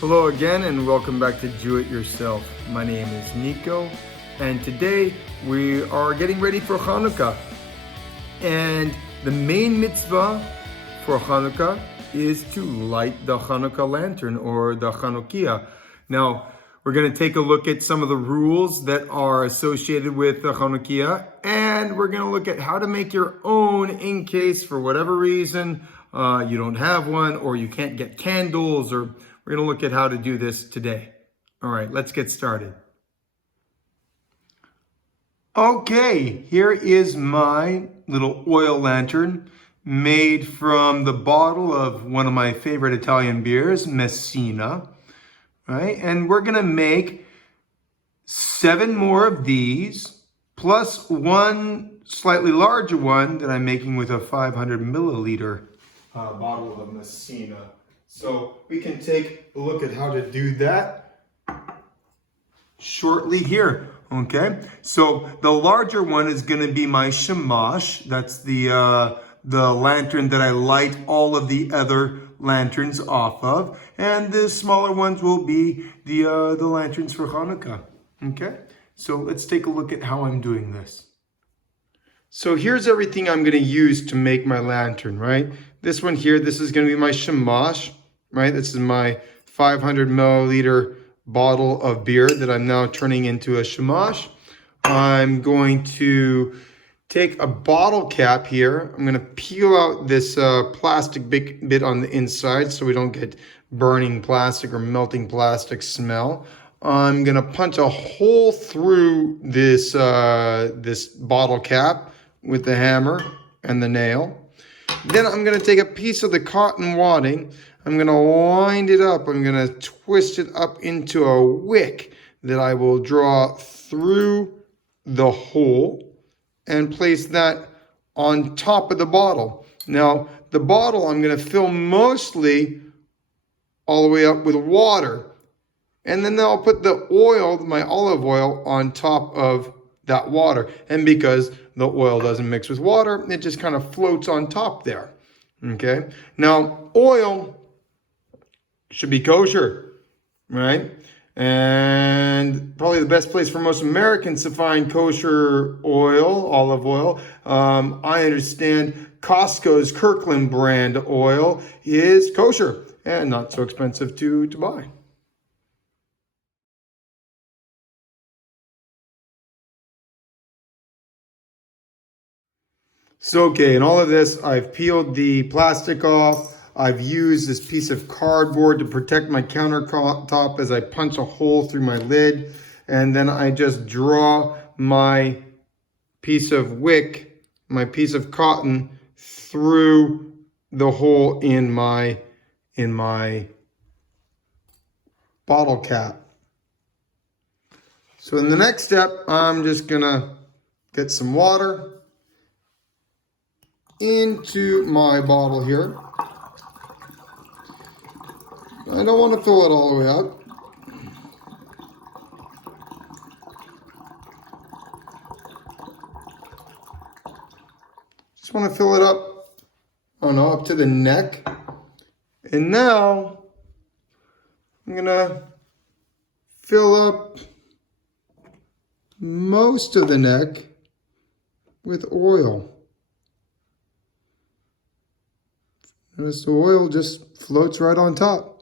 Hello again and welcome back to Do It Yourself. My name is Nico and today we are getting ready for Chanukiah. And the main mitzvah for Chanukiah is to light the Chanukiah lantern or the Chanukiah. Now, we're going to take a look at some of the rules that are associated with the Chanukiah, and we're going to look at how to make your own in case for whatever reason you don't have one or you can't get candles, or we're going to look at how to do this today. All right, let's get started. Okay, here is my little oil lantern made from the bottle of one of my favorite Italian beers, Messina. Right, and we're gonna make 7 more of these, plus one slightly larger one that I'm making with a 500 milliliter bottle of Messina. So we can take a look at how to do that shortly here. Okay, so the larger one is going to be my shamash. That's the lantern that I light all of the other lanterns off of, and the smaller ones will be the lanterns for Hanukkah. Okay, so let's take a look at how I'm doing this. So here's everything I'm going to use to make my lantern. Right, this one here, this is going to be my shamash. Right, this is my 500 milliliter bottle of beer that I'm now turning into a shamash. I'm going to take a bottle cap here. I'm going to peel out this plastic bit on the inside so we don't get burning plastic or melting plastic smell. I'm going to punch a hole through this this bottle cap with the hammer and the nail. Then I'm going to take a piece of the cotton wadding. I'm going to wind it up. I'm going to twist it up into a wick that I will draw through the hole and place that on top of the bottle. Now, the bottle I'm going to fill mostly all the way up with water. And then I'll put the oil, my olive oil, on top of that water. And because the oil doesn't mix with water, it just kind of floats on top there. Okay? Now, oil should be kosher, right? And probably the best place for most Americans to find kosher oil, olive oil. I understand Costco's Kirkland brand oil is kosher and not so expensive to buy. So, okay, in all of this, I've peeled the plastic off. I've used this piece of cardboard to protect my countertop as I punch a hole through my lid. And then I just draw my piece of wick, my piece of cotton, through the hole in my bottle cap. So in the next step, I'm just gonna get some water into my bottle here. I don't want to fill it all the way up. Just want to fill it up, up to the neck. And now I'm going to fill up most of the neck with oil. Notice the oil just floats right on top.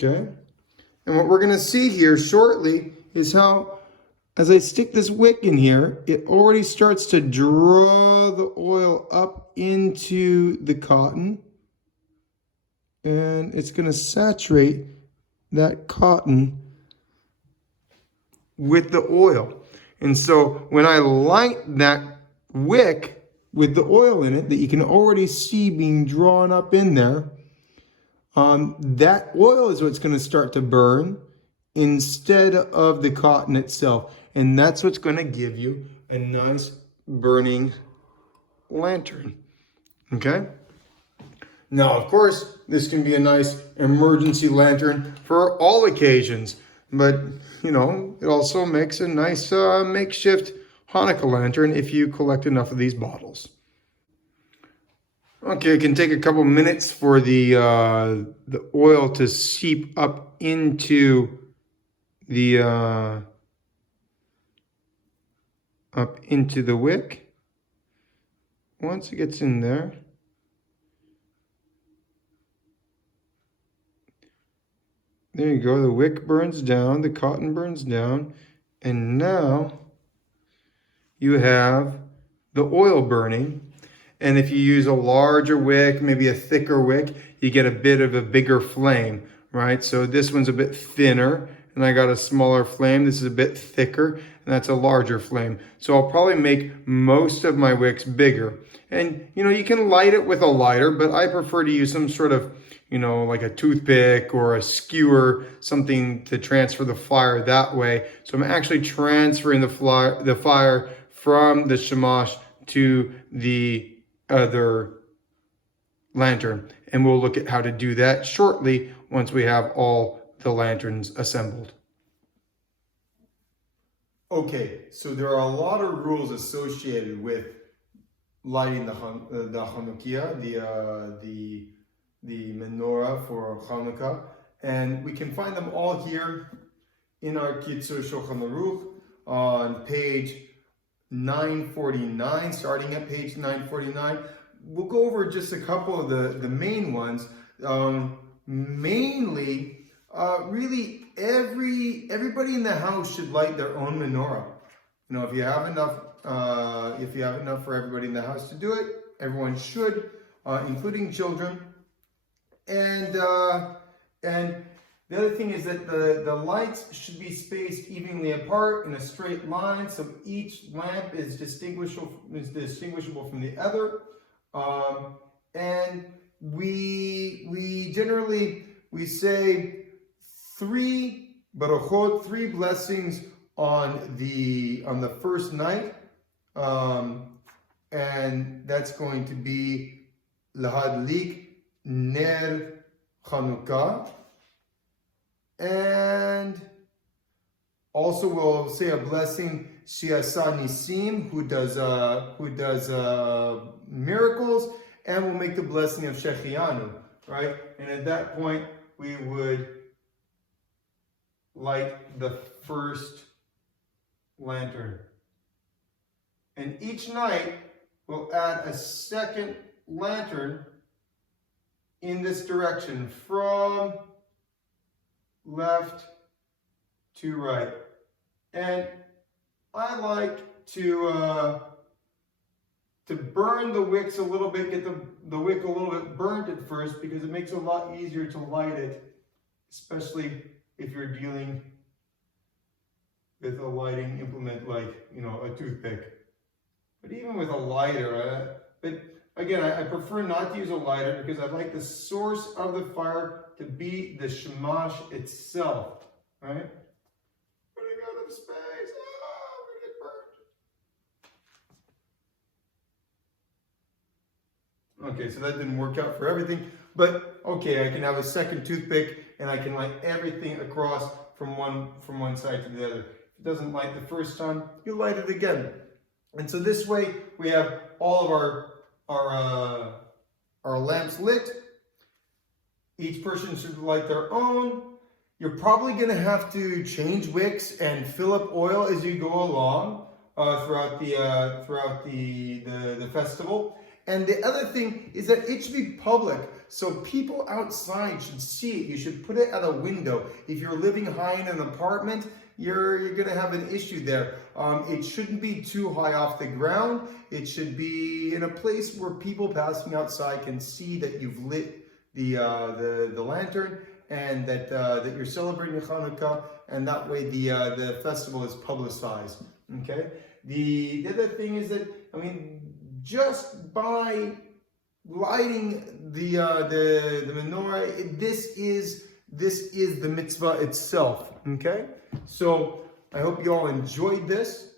Okay, and what we're going to see here shortly is how, as I stick this wick in here, it already starts to draw the oil up into the cotton, and it's going to saturate that cotton with the oil. And so when I light that wick with the oil in it that you can already see being drawn up in there, that oil is what's going to start to burn instead of the cotton itself. And that's what's going to give you a nice burning lantern. Okay? Now, of course, this can be a nice emergency lantern for all occasions. But, it also makes a nice makeshift Hanukkah lantern if you collect enough of these bottles. Okay, it can take a couple minutes for the oil to seep up into the wick. Once it gets in there, there you go. The wick burns down, the cotton burns down, and now you have the oil burning. And if you use a larger wick, maybe a thicker wick, you get a bit of a bigger flame, right? So this one's a bit thinner, and I got a smaller flame. This is a bit thicker, and that's a larger flame. So I'll probably make most of my wicks bigger. And, you know, you can light it with a lighter, but I prefer to use some sort of, you know, like a toothpick or a skewer, something to transfer the fire that way. So I'm actually transferring the fire from the shamash to the other lantern, and we'll look at how to do that shortly once we have all the lanterns assembled. Okay, so there are a lot of rules associated with lighting the Chanukiah, the menorah for Chanukah, and we can find them all here in our Kitzur Shulchan Aruch on page 949, starting at page 949. We'll go over just a couple of the main ones. Mainly, really everybody in the house should light their own menorah. You know, if you have enough for everybody in the house to do it, everyone should, including children. And the other thing is that the lights should be spaced evenly apart in a straight line, so each lamp is distinguishable from the other. And we generally say 3 barachot, 3 blessings on the first night, and that's going to be lahadlik ner Chanukah. And also we'll say a blessing Shiasa Nisim, who does miracles, and we'll make the blessing of Shechianu, right? And at that point we would light the first lantern. And each night we'll add a second lantern in this direction from left to right. And I like to burn the wicks a little bit, get the wick a little bit burnt at first, because it makes it a lot easier to light it, especially if you're dealing with a lighting implement like, you know, a toothpick. But even with a lighter, but again, I prefer not to use a lighter because I like the source of the fire to be the shamash itself, right? Running out of space, I'm gonna get burned. Okay, so that didn't work out for everything, but okay, I can have a second toothpick and I can light everything across from one side to the other. If it doesn't light the first time, you light it again. And so this way we have all of our lamps lit. Each person should light their own. You're probably going to have to change wicks and fill up oil as you go along throughout the festival. And the other thing is that it should be public, so people outside should see it. You should put it at a window. If you're living high in an apartment, you're going to have an issue there. It shouldn't be too high off the ground. It should be in a place where people passing outside can see that you've lit the lantern, and that you're celebrating Chanukah, and that way the festival is publicized. Okay. The other thing is that, I mean, just by lighting the menorah, this is the mitzvah itself. Okay. So I hope you all enjoyed this,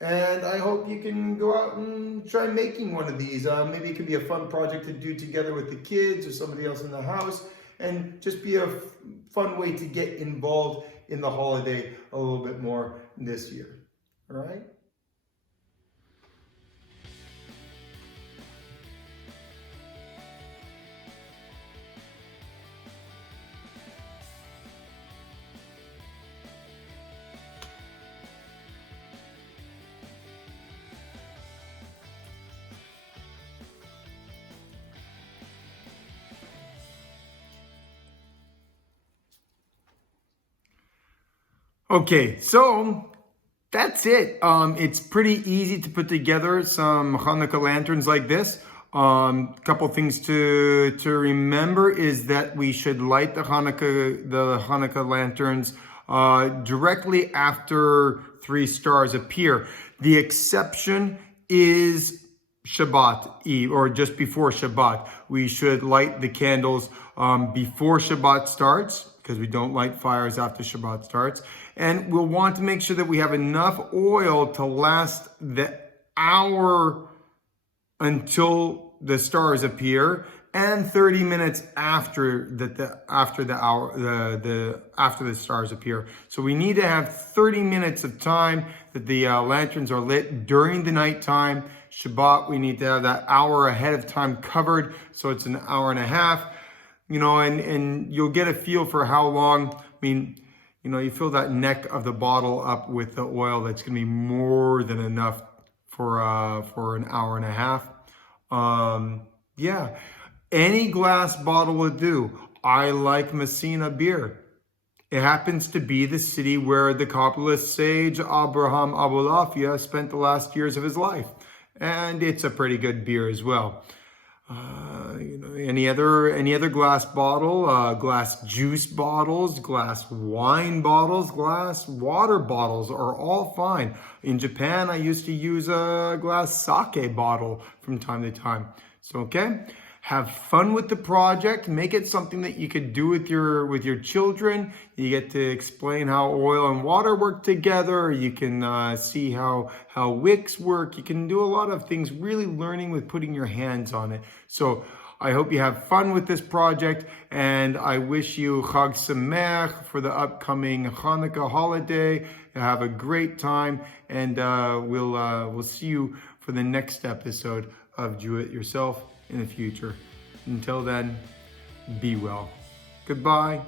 and I hope you can go out and try making one of these. Maybe it could be a fun project to do together with the kids or somebody else in the house, and just be a fun way to get involved in the holiday a little bit more this year. All right? Okay, so that's it. It's pretty easy to put together some Hanukkah lanterns like this. Couple things to remember is that we should light the Hanukkah lanterns directly after 3 stars appear. The exception is Shabbat Eve, or just before Shabbat. We should light the candles before Shabbat starts, because we don't light fires after Shabbat starts. And we'll want to make sure that we have enough oil to last the hour until the stars appear, and 30 minutes after after the stars appear. So we need to have 30 minutes of time that the lanterns are lit during the nighttime. Shabbat, we need to have that hour ahead of time covered, so it's an hour and a half. You know, and you'll get a feel for how long. I mean, you know, you fill that neck of the bottle up with the oil. That's going to be more than enough for an hour and a half. Yeah, any glass bottle would do. I like Messina beer. It happens to be the city where the Kabbalist sage Abraham Abulafia spent the last years of his life, and it's a pretty good beer as well. You know, any other glass bottle, glass juice bottles, glass wine bottles, glass water bottles are all fine. In Japan, I used to use a glass sake bottle from time to time. So, okay, have fun with the project. Make it something that you could do with your children. You get to explain how oil and water work together. You can see how wicks work. You can do a lot of things, really learning with putting your hands on it. So I hope you have fun with this project, and I wish you Chag Sameach for the upcoming Hanukkah holiday. Have a great time, and we'll see you for the next episode of Do It Yourself in the future. Until then, be well. Goodbye.